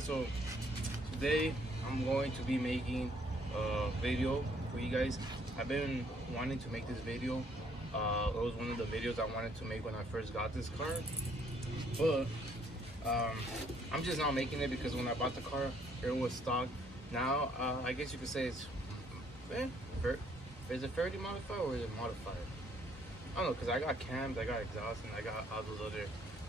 Alright, so today I'm going to be making a video for you guys. I've been wanting to make this video. It was one of the videos I wanted to make when I first got this car, but I'm just not making it because when I bought the car, it was stock. Now, I guess you could say it's, is it fairly modified or is it modified? I don't know, because I got cams, I got exhaust, and I got all those other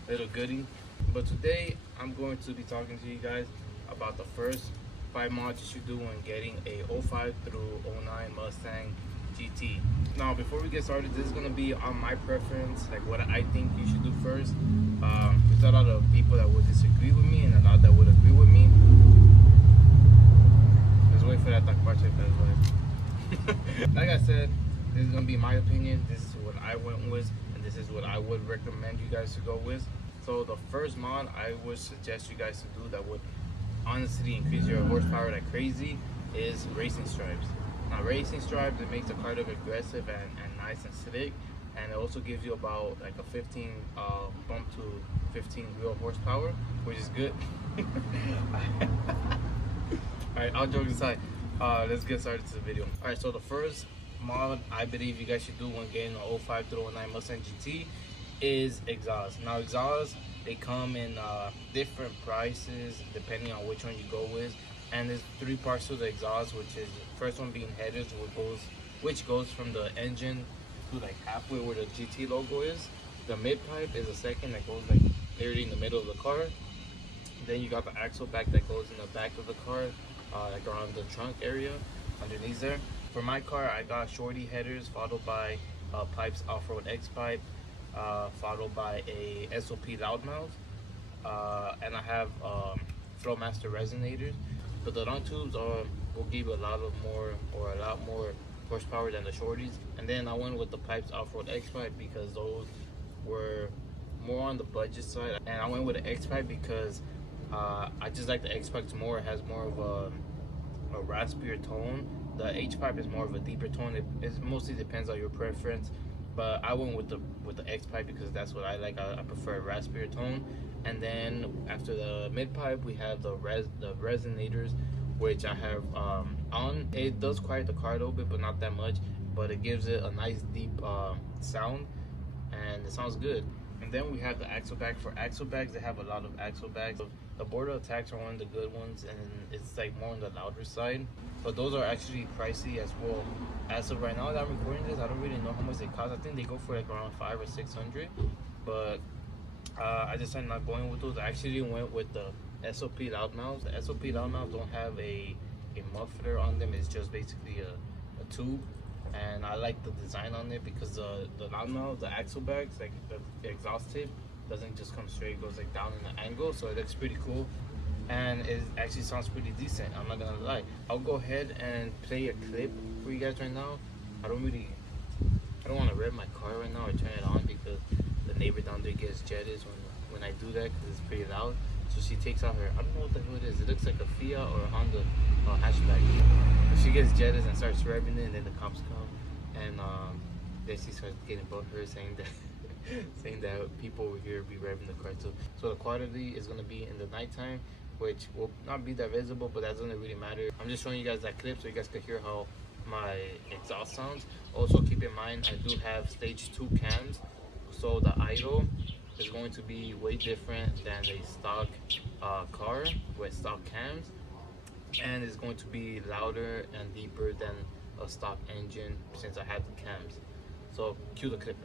little goodies. But today, I'm going to be talking to you guys about the first 5 mods you should do when getting a 05 through 09 Mustang GT. Now, before we get started, this is going to be on my preference, like what I think you should do first. There's a lot of people that would disagree with me and a lot that would agree with me. Let's wait for that tacuache, like I said, this is going to be my opinion. This is what I went with, and this is what I would recommend you guys to go with. So the first mod I would suggest you guys to do that would honestly increase your horsepower like crazy is racing stripes. Now racing stripes, it makes the car look aggressive and nice and slick, and it also gives you about like a 15 bump to 15 real horsepower, which is good. Alright, all jokes aside, let's get started to the video. Alright, so the first mod I believe you guys should do when getting an 05 through 09 Mustang GT is exhaust. Now exhaust, they come in different prices depending on which one you go with, and there's 3 parts to the exhaust, which is the first one being headers, which goes from the engine to like halfway where the GT logo is. The mid pipe is the second, that goes like literally in the middle of the car. Then you got the axle back that goes in the back of the car, like around the trunk area underneath there. For my car, I got shorty headers followed by pipes off-road X pipe, followed by a SOP loudmouth, and I have Flowmaster resonators. But the long tubes will give a lot more horsepower than the shorties. And then I went with the pipes off-road X pipe because those were more on the budget side, and I went with the X pipe because I just like the X pipe more. It has more of a raspier tone. The H pipe is more of a deeper tone. It mostly depends on your preference, but I went with the X pipe because that's what I like. I prefer a raspier tone. And then after the mid pipe, we have the resonators, which I have on. It does quiet the car a little bit, but not that much. But it gives it a nice deep sound, and it sounds good. And then we have the axle bag. For axle bags, they have a lot of axle bags. The border attacks are one of the good ones, and it's like more on the louder side. But those are actually pricey as well. As of right now that I'm recording this, I don't really know how much they cost. I think they go for like around $500 or $600. But I decided not going with those. I actually went with the SOP loudmouths. The SOP loudmouths don't have a muffler on them. It's just basically a tube. And I like the design on it because the loudmouth, the axle bags, like the exhaust tip, doesn't just come straight, it goes like down in an angle, so it looks pretty cool, and it actually sounds pretty decent. I'm not gonna lie. I'll go ahead and play a clip for you guys right now. I don't want to rev my car right now or turn it on because the neighbor down there gets jealous when I do that because it's pretty loud. So she takes out her, I don't know what the hell it is. It looks like a Fiat or a Honda hatchback. But she gets jealous and starts revving it, and then the cops come, and then she starts getting butthurt, saying that people over here be revving the car too. So the quality is gonna be in the nighttime, which will not be that visible, but that doesn't really matter. I'm just showing you guys that clip so you guys can hear how my exhaust sounds. Also keep in mind, I do have stage 2 cams, so the idle is going to be way different than a stock car with stock cams, and it's going to be louder and deeper than a stock engine since I have the cams. So cue the clip.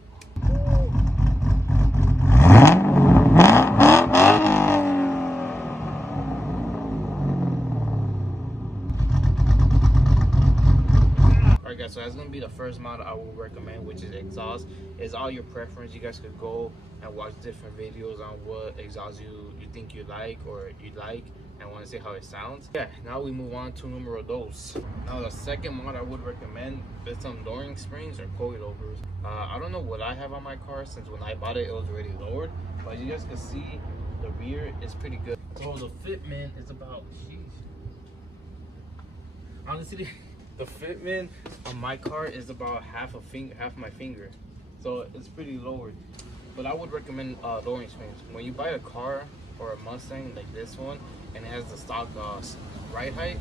Alright guys, so that's gonna be the first mod I will recommend, which is exhaust. It's all your preference. You guys could go and watch different videos on what exhaust you think you like or and want to see how it sounds. Yeah, now we move on to numero dos. Now the second mod I would recommend is some lowering springs or coilovers. I don't know what I have on my car since when I bought it, it was already lowered, but you guys can see the rear is pretty good. So the fitment is about, honestly, the fitment on my car is about half my finger, so it's pretty lowered. But I would recommend lowering springs when you buy a car or a Mustang like this one, and it has the stock ride height.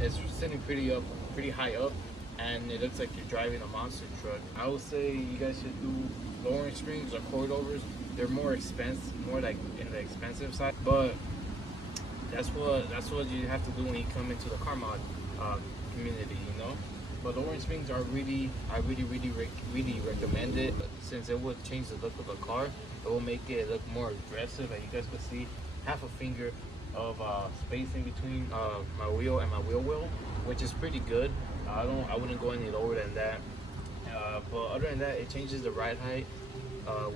It's sitting pretty high up, and it looks like you're driving a monster truck. I would say you guys should do lowering springs or coilovers. They're more expensive, more like in the expensive side, but that's what you have to do when you come into the car mod community, you know. But lowering springs are I really recommend it, since it will change the look of the car. It will make it look more aggressive, and you guys can see half a finger of space in between my wheel and my wheel well, which is pretty good. I wouldn't go any lower than that. But other than that, it changes the ride height,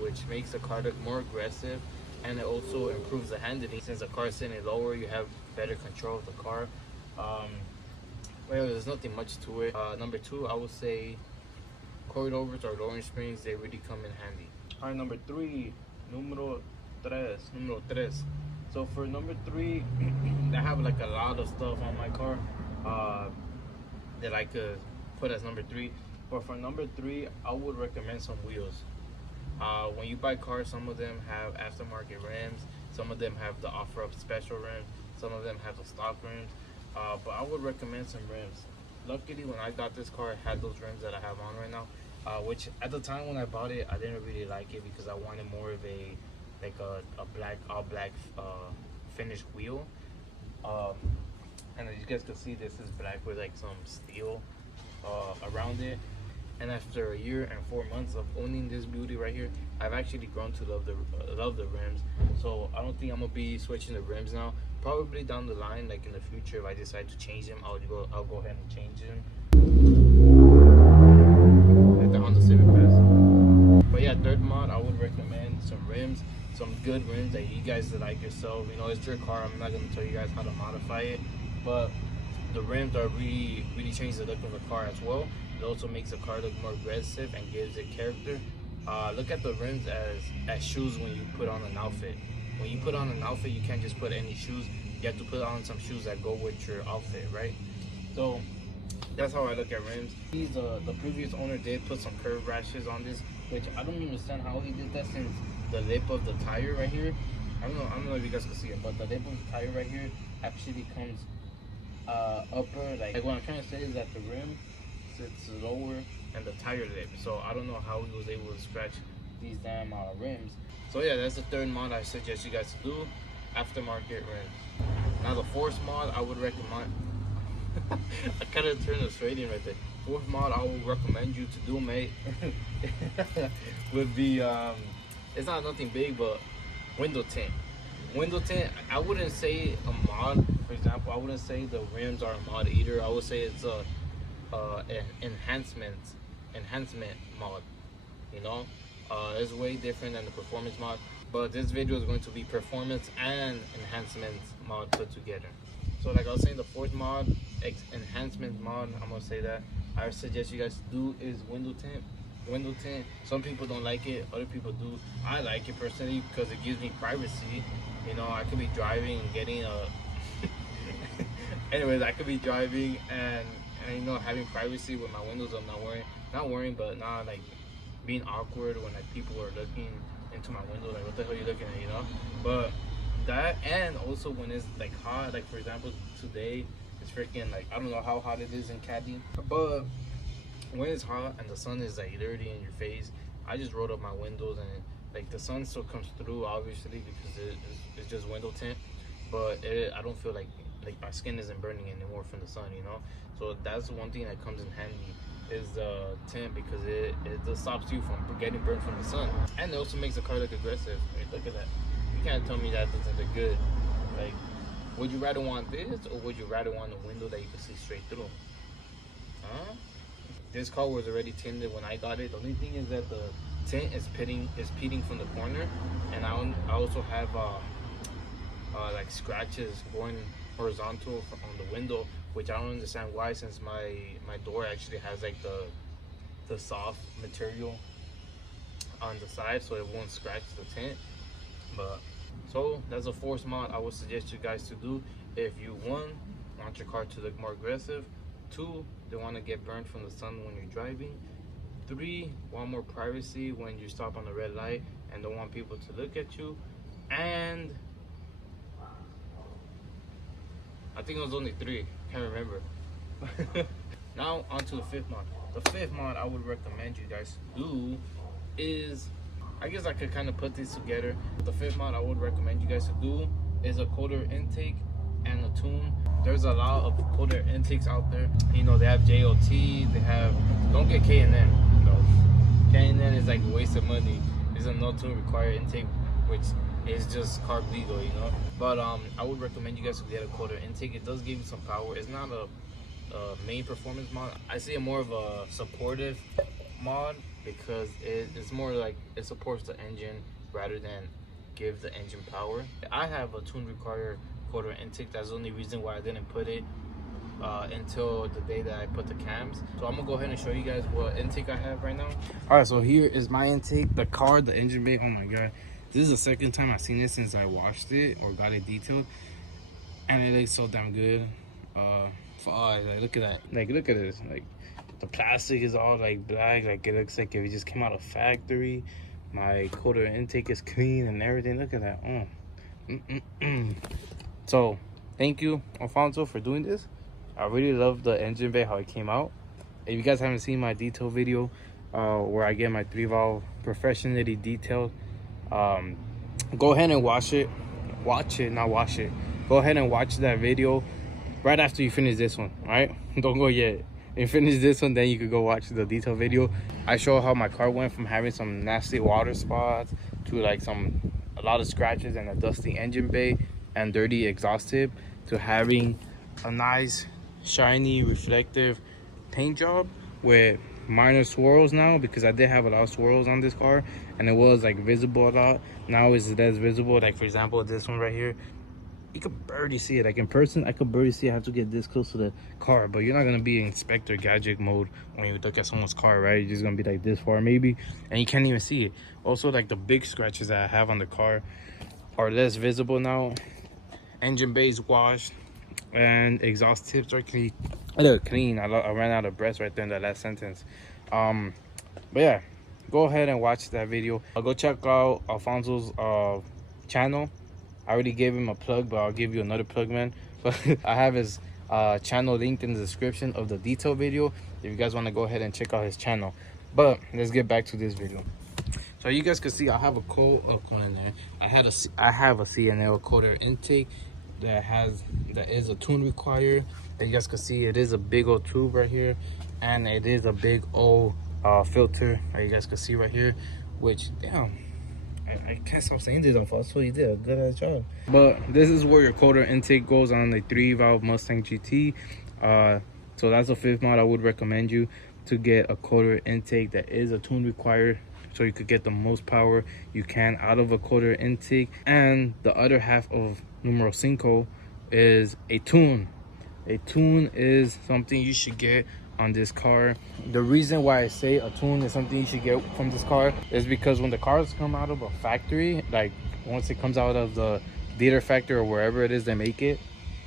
which makes the car look more aggressive, and it also improves the handling. Since the car is sitting lower, you have better control of the car. Well, there's nothing much to it. Number two, I would say coilovers or lowering springs, they really come in handy. All right, number three, numero tres. So for number three, I have like a lot of stuff on my car that I could put as number three. But for number three, I would recommend some wheels. When you buy cars, some of them have aftermarket rims, some of them have the offer-up special rims, some of them have the stock rims. But I would recommend some rims. Luckily, when I got this car, it had those rims that I have on right now. Which at the time when I bought it, I didn't really like it because I wanted more of a all black finished wheel. And as you guys can see, this is black with like some steel around it. And after a year and 4 months of owning this beauty right here, I've actually grown to love the rims. So I don't think I'm gonna be switching the rims now. Probably down the line, like in the future, if I decide to change them, I'll go ahead and change them. Like the Honda Civic Pass. But yeah, third mod, I would recommend some rims, some good rims that you guys like yourself. You know, it's your car. I'm not gonna tell you guys how to modify it, but the rims are really change the look of the car as well. It also makes the car look more aggressive and gives it character. Look at the rims as shoes when you put on an outfit. When you put on an outfit, you can't just put any shoes. You have to put on some shoes that go with your outfit, right? So that's how I look at rims. The previous owner did put some curved rashes on this, which I don't understand how he did that, since the lip of the tire right here, I don't know if you guys can see it, but the lip of the tire right here actually comes upper. Like what I'm trying to say is that the rim sits lower and the tire lip. So I don't know how he was able to scratch these damn rims. So yeah, that's the third mod I suggest you guys to do, aftermarket rims. Now the fourth mod I would recommend, I kind of turned the straight in right there. Fourth mod I would recommend you to do, mate, would be, it's not nothing big, but window tint. Window tint, I wouldn't say a mod. For example, I wouldn't say the rims are a mod either. I would say it's a an enhancement mod, you know. It's way different than the performance mod, but this video is going to be performance and enhancement mod put together. So like I was saying, the fourth mod, enhancement mod, I'm gonna say that I suggest you guys do is window tint. Window tint, some people don't like it, other people do. I like it personally because it gives me privacy. You know, I could be driving and getting a anyways, I could be driving and you know, having privacy with my windows up, not worrying, but not like being awkward when like people are looking into my window, like what the hell are you looking at, you know. But that, and also when it's like hot, like for example today it's freaking like, I don't know how hot it is in Cali, but when it's hot and the sun is like literally in your face, I just rolled up my windows, and like the sun still comes through obviously because it's just window tint, but I don't feel like my skin isn't burning anymore from the sun, you know. So that's one thing that comes in handy is the tint, because it just stops you from getting burned from the sun, and it also makes the car look aggressive. Right, look at that. You can't tell me that doesn't look good. Like, would you rather want this, or would you rather want a window that you can see straight through? Huh? This car was already tinted when I got it. The only thing is that the tint is peeling from the corner, and I also have like scratches going horizontal on the window, which I don't understand why, since my door actually has like the soft material on the side, so it won't scratch the tint. But so that's a fourth mod I would suggest you guys to do if you want your car to look more aggressive. 2, they want to get burned from the sun when you're driving. 3, want more privacy when you stop on the red light and don't want people to look at you. And I think it was only 3. Can't remember. Now on to the 5th mod. The 5th mod I would recommend you guys to do is, I guess I could kind of put this together. The 5th mod I would recommend you guys to do is a quarter intake and a tune. There's a lot of quarter intakes out there. You know, they have JOT, they have, don't get K&N. No, K&N is like a waste of money. There's a no tune required intake, which is just carb legal, you know. But I would recommend you guys to get a quarter intake. It does give you some power. It's not a main performance mod. I see it more of a supportive mod because it's more like it supports the engine rather than give the engine power. I have a tune required quarter intake. That's the only reason why I didn't put it until the day that I put the cams. So I'm gonna go ahead and show you guys what intake I have right now. All right, so here is my intake. The car, the engine bay, oh my god, this is the second time I've seen this since I washed it or got it detailed, and it looks so damn good. Like, look at that, like look at this, like the plastic is all like black, like it looks like it just came out of factory. My quarter intake is clean and everything. Look at that. So thank you, Alfonso, for doing this. I really love the engine bay, how it came out. If you guys haven't seen my detail video where I get my 3-valve professionally detailed, go ahead and watch it, not wash it. Go ahead and watch that video right after you finish this one. All right, don't go yet. And finish this one, then you could go watch the detail video. I show how my car went from having some nasty water spots to like a lot of scratches and a dusty engine bay and dirty exhaust tip to having a nice shiny reflective paint job with minor swirls now, because I did have a lot of swirls on this car and it was like visible a lot. Now it's less visible. Like for example, this one right here, you could barely see it. Like in person, I could barely see it. I have to get this close to the car, but you're not gonna be in Inspector Gadget mode when you look at someone's car, right? You're just gonna be like this far maybe, and you can't even see it. Also, like the big scratches that I have on the car are less visible now. Engine bay is washed and exhaust tips are clean. Look, clean. I ran out of breath right there in that last sentence. But yeah, go ahead and watch that video. I'll go check out Alfonso's channel. I already gave him a plug, but I'll give you another plug, man. But I have his channel linked in the description of the detail video if you guys want to go ahead and check out his channel. But let's get back to this video. So you guys can see I have a cold in there. I have a CNL quarter intake that is a tune required. And you guys can see it is a big old tube right here, and it is a big old filter that you guys can see right here, which damn, I can't stop saying this, Alfonso. You did a good ass job. But this is where your quarter intake goes on the 3-valve Mustang GT. So that's a 5th mod. I would recommend you to get a quarter intake that is a tune required, so you could get the most power you can out of a quarter intake. And the other half of numero 5 is a tune. A tune is something you should get on this car. The reason why I say a tune is something you should get from this car is because when the cars come out of a factory, like once it comes out of the dealer factory or wherever it is they make it,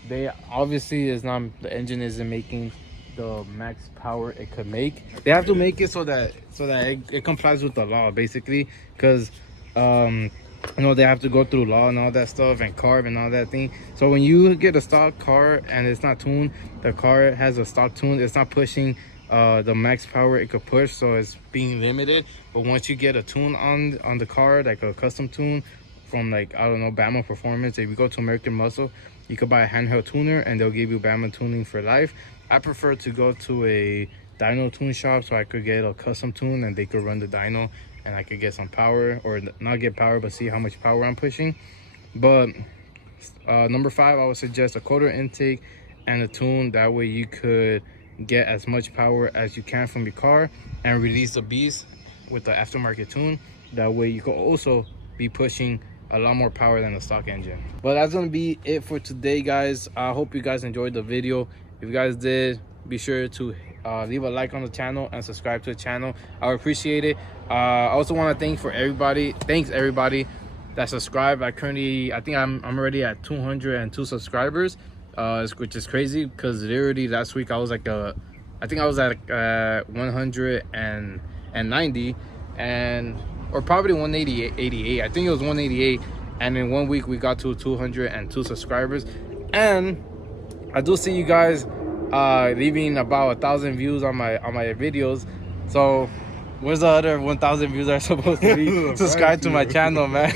they obviously the engine isn't making the max power it could make. They have to make it so that it complies with the law, basically, because you know, they have to go through law and all that stuff and carb and all that thing. So when you get a stock car and it's not tuned, the car has a stock tune, it's not pushing the max power it could push, so it's being limited. But once you get a tune on the car, like a custom tune from, like, I don't know, Bama Performance, if you go to American Muscle, you could buy a handheld tuner and they'll give you Bama tuning for life. I prefer to go to a dyno tune shop so I could get a custom tune and they could run the dyno and I could get some power, or not get power, but see how much power I'm pushing. But number 5, I would suggest a quarter intake and a tune. That way you could get as much power as you can from your car and release the beast with the aftermarket tune. That way you could also be pushing a lot more power than the stock engine. But that's gonna be it for today, guys. I hope you guys enjoyed the video. If you guys did, be sure to leave a like on the channel and subscribe to the channel. I would appreciate it. I also want to thanks everybody that subscribed. I think I'm already at 202 subscribers, which is crazy because literally last week I was like I think I was at 190 or probably 188. I think it was 188, and in 1 week we got to 202 subscribers. And I do see you guys leaving about 1,000 views on my videos. So where's the other 1,000 views that are supposed to be? Subscribe to my channel, man.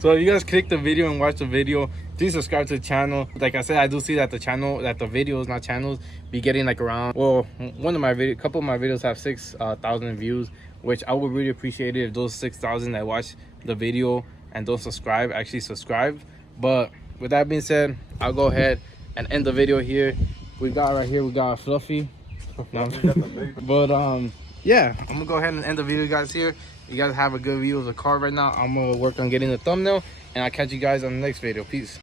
So if you guys click the video and watch the video, please subscribe to the channel. Like I said, I do see that the videos, not channels, be getting like around, well, couple of my videos have 6,000 views, which I would really appreciate it if those 6,000 that watch the video and don't subscribe actually subscribe. But with that being said, I'll go ahead and end the video here. We got Fluffy. But yeah, I'm gonna go ahead and end the video, guys. Here, you guys have a good view of the car right now. I'm gonna work on getting the thumbnail, and I'll catch you guys on the next video. Peace.